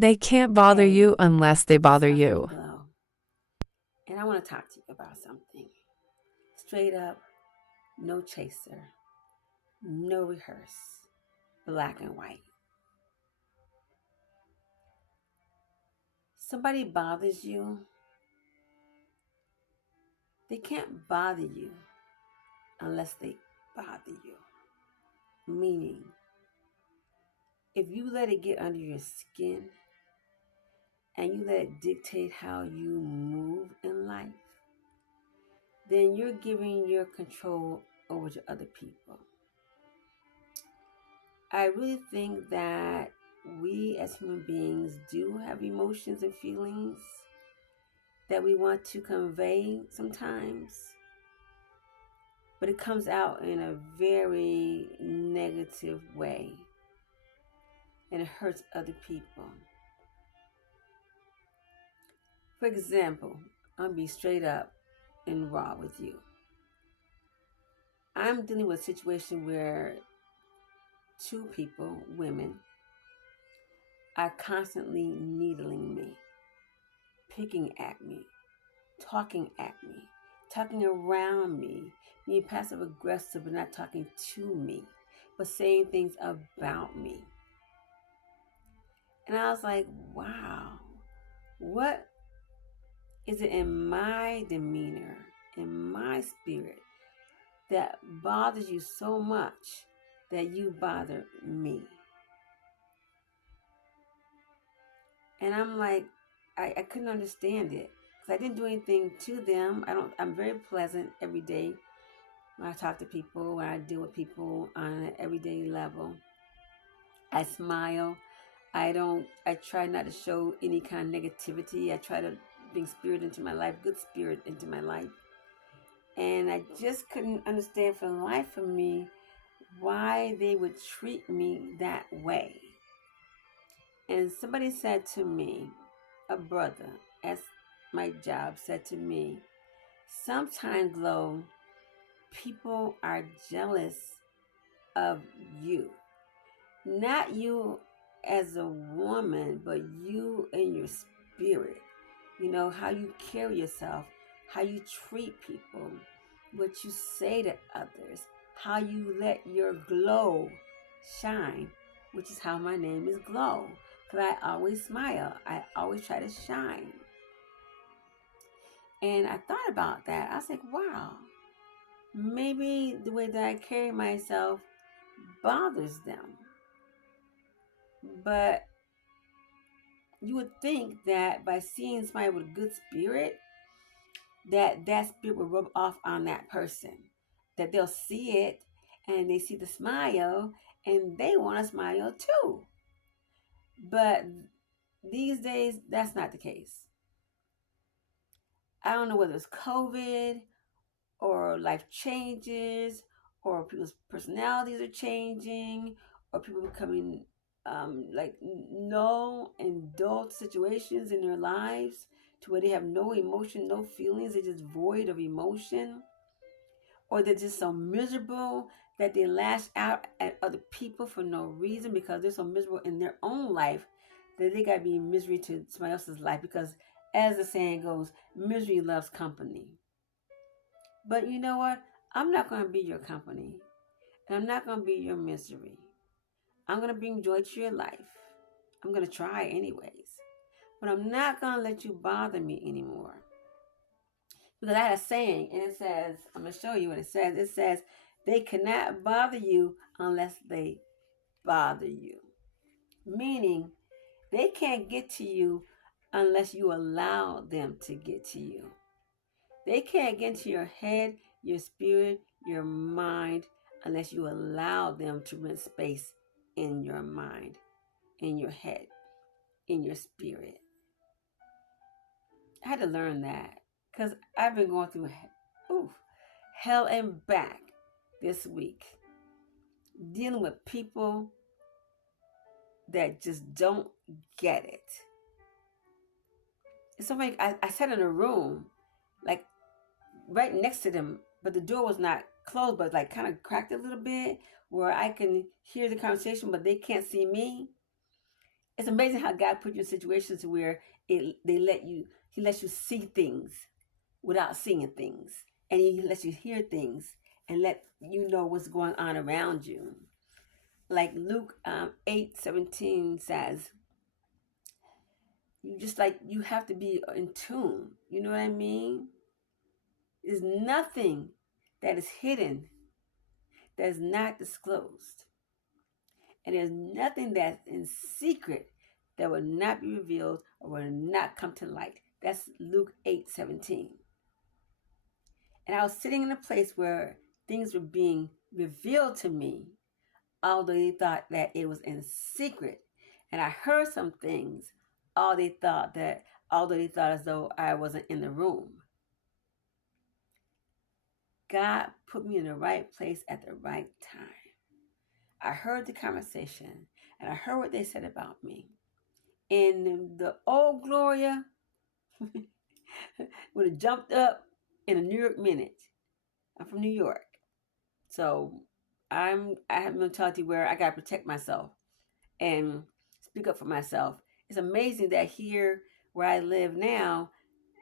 They can't bother you Hey, unless they bother Summer and you. Glow, and I want to talk to you about something. Straight up, no chaser, no rehearse, black and white. Somebody bothers you, they can't bother you unless they bother you. Meaning, if you let it get under your skin and you let it dictate how you move in life, then you're giving your control over to other people. I really think that we as human beings do have emotions and feelings that we want to convey sometimes, but it comes out in a very negative way and it hurts other people. For example, I'm gonna be straight up and raw with you. I'm dealing with a situation where two people, women, are constantly needling me, picking at me, talking at me, talking around me, being passive aggressive but not talking to me, but saying things about me. And I was like, wow, what is it in my demeanor, in my spirit, that bothers you so much that you bother me? And I'm like, I couldn't understand it because I didn't do anything to them. I'm very pleasant every day when I talk to people, when I deal with people on an everyday level. I smile. I try not to show any kind of negativity. I try to bring spirit into my life, good spirit into my life. And I just couldn't understand for the life of me why they would treat me that way. And somebody said to me, a brother at my job said to me, sometimes, Glow, people are jealous of you. Not you as a woman, but you in your spirit. You know, how you carry yourself, how you treat people, what you say to others, how you let your glow shine, which is how my name is Glow. Because I always smile, I always try to shine. And I thought about that. I was like, wow, maybe the way that I carry myself bothers them. But you would think that by seeing somebody with a good spirit, that spirit will rub off on that person. That they'll see it and they see the smile and they want to smile too. But these days, that's not the case. I don't know whether it's COVID or life changes or people's personalities are changing or people becoming like null and dull situations in their lives to where they have no emotion, no feelings, they're just void of emotion, or they're just so miserable that they lash out at other people for no reason because they're so miserable in their own life that they got to be misery to somebody else's life because, as the saying goes, misery loves company. But you know what? I'm not going to be your company. And I'm not going to be your misery. I'm going to bring joy to your life. I'm going to try anyways. But I'm not going to let you bother me anymore. Because I had a saying, and it says, I'm going to show you what it says. It says, they cannot bother you unless they bother you. Meaning, they can't get to you unless you allow them to get to you. They can't get into your head, your spirit, your mind, unless you allow them to rent space in your mind, in your head, in your spirit. I had to learn that because I've been going through oof, hell and back this week, dealing with people that just don't get it. It's something I sat in a room, like right next to them, but the door was not closed, but like kind of cracked a little bit where I can hear the conversation, but they can't see me. It's amazing how God put you in situations where He lets you see things without seeing things, and He lets you hear things and let you know what's going on around you. Like Luke 8:17 says, you have to be in tune. You know what I mean? There's nothing that is hidden that is not disclosed. And there's nothing that's in secret that will not be revealed or will not come to light. That's Luke 8:17. And I was sitting in a place where things were being revealed to me, although they thought that it was in secret. And I heard some things, although they thought as though I wasn't in the room. God put me in the right place at the right time. I heard the conversation and I heard what they said about me. And the old Gloria would have jumped up in a New York minute. I'm from New York. So I have a mentality where I gotta protect myself and speak up for myself. It's amazing that here where I live now,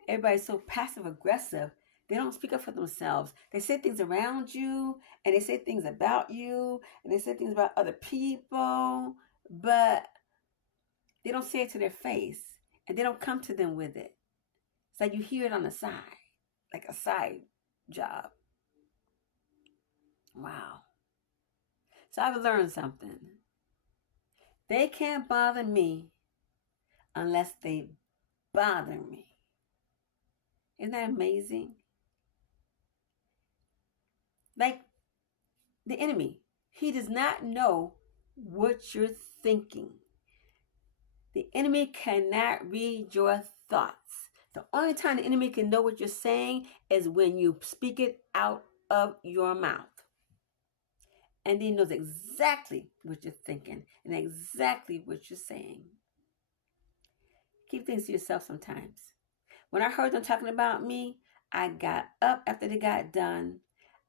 everybody's so passive aggressive. They don't speak up for themselves. They say things around you, and they say things about you, and they say things about other people, but they don't say it to their face, and they don't come to them with it. It's like you hear it on the side, like a side job. Wow. So I've learned something. They can't bother me unless they bother me. Isn't that amazing? Like the enemy, he does not know what you're thinking. The enemy cannot read your thoughts. The only time the enemy can know what you're saying is when you speak it out of your mouth. And he knows exactly what you're thinking and exactly what you're saying. Keep things to yourself sometimes. When I heard them talking about me, I got up after they got done.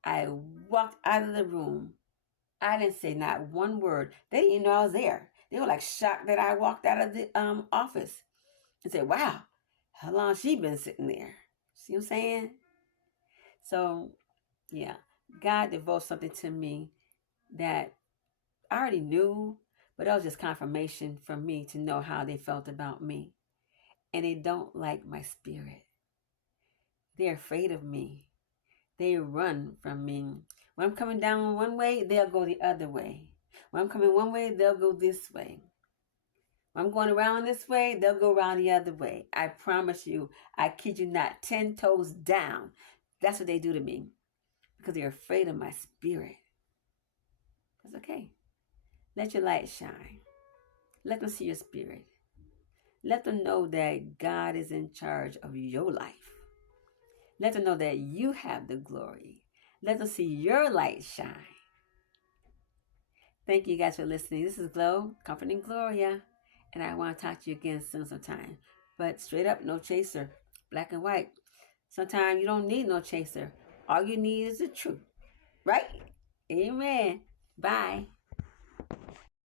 I walked out of the room. I didn't say not one word. They didn't even know I was there. They were like shocked that I walked out of the office and said, wow, how long she been sitting there? See what I'm saying? So, yeah, God devotes something to me that I already knew, but that was just confirmation for me to know how they felt about me. And they don't like my spirit. They're afraid of me. They run from me. When I'm coming down one way, they'll go the other way. When I'm coming one way, they'll go this way. When I'm going around this way, they'll go around the other way. I promise you, I kid you not, 10 toes down. That's what they do to me because they're afraid of my spirit. That's okay. Let your light shine. Let them see your spirit. Let them know that God is in charge of your life. Let them know that you have the glory. Let them see your light shine. Thank you guys for listening. This is Glow, Comforting Gloria, and I want to talk to you again soon sometime. But straight up, no chaser, black and white. Sometimes you don't need no chaser. All you need is the truth, right? Amen. Bye.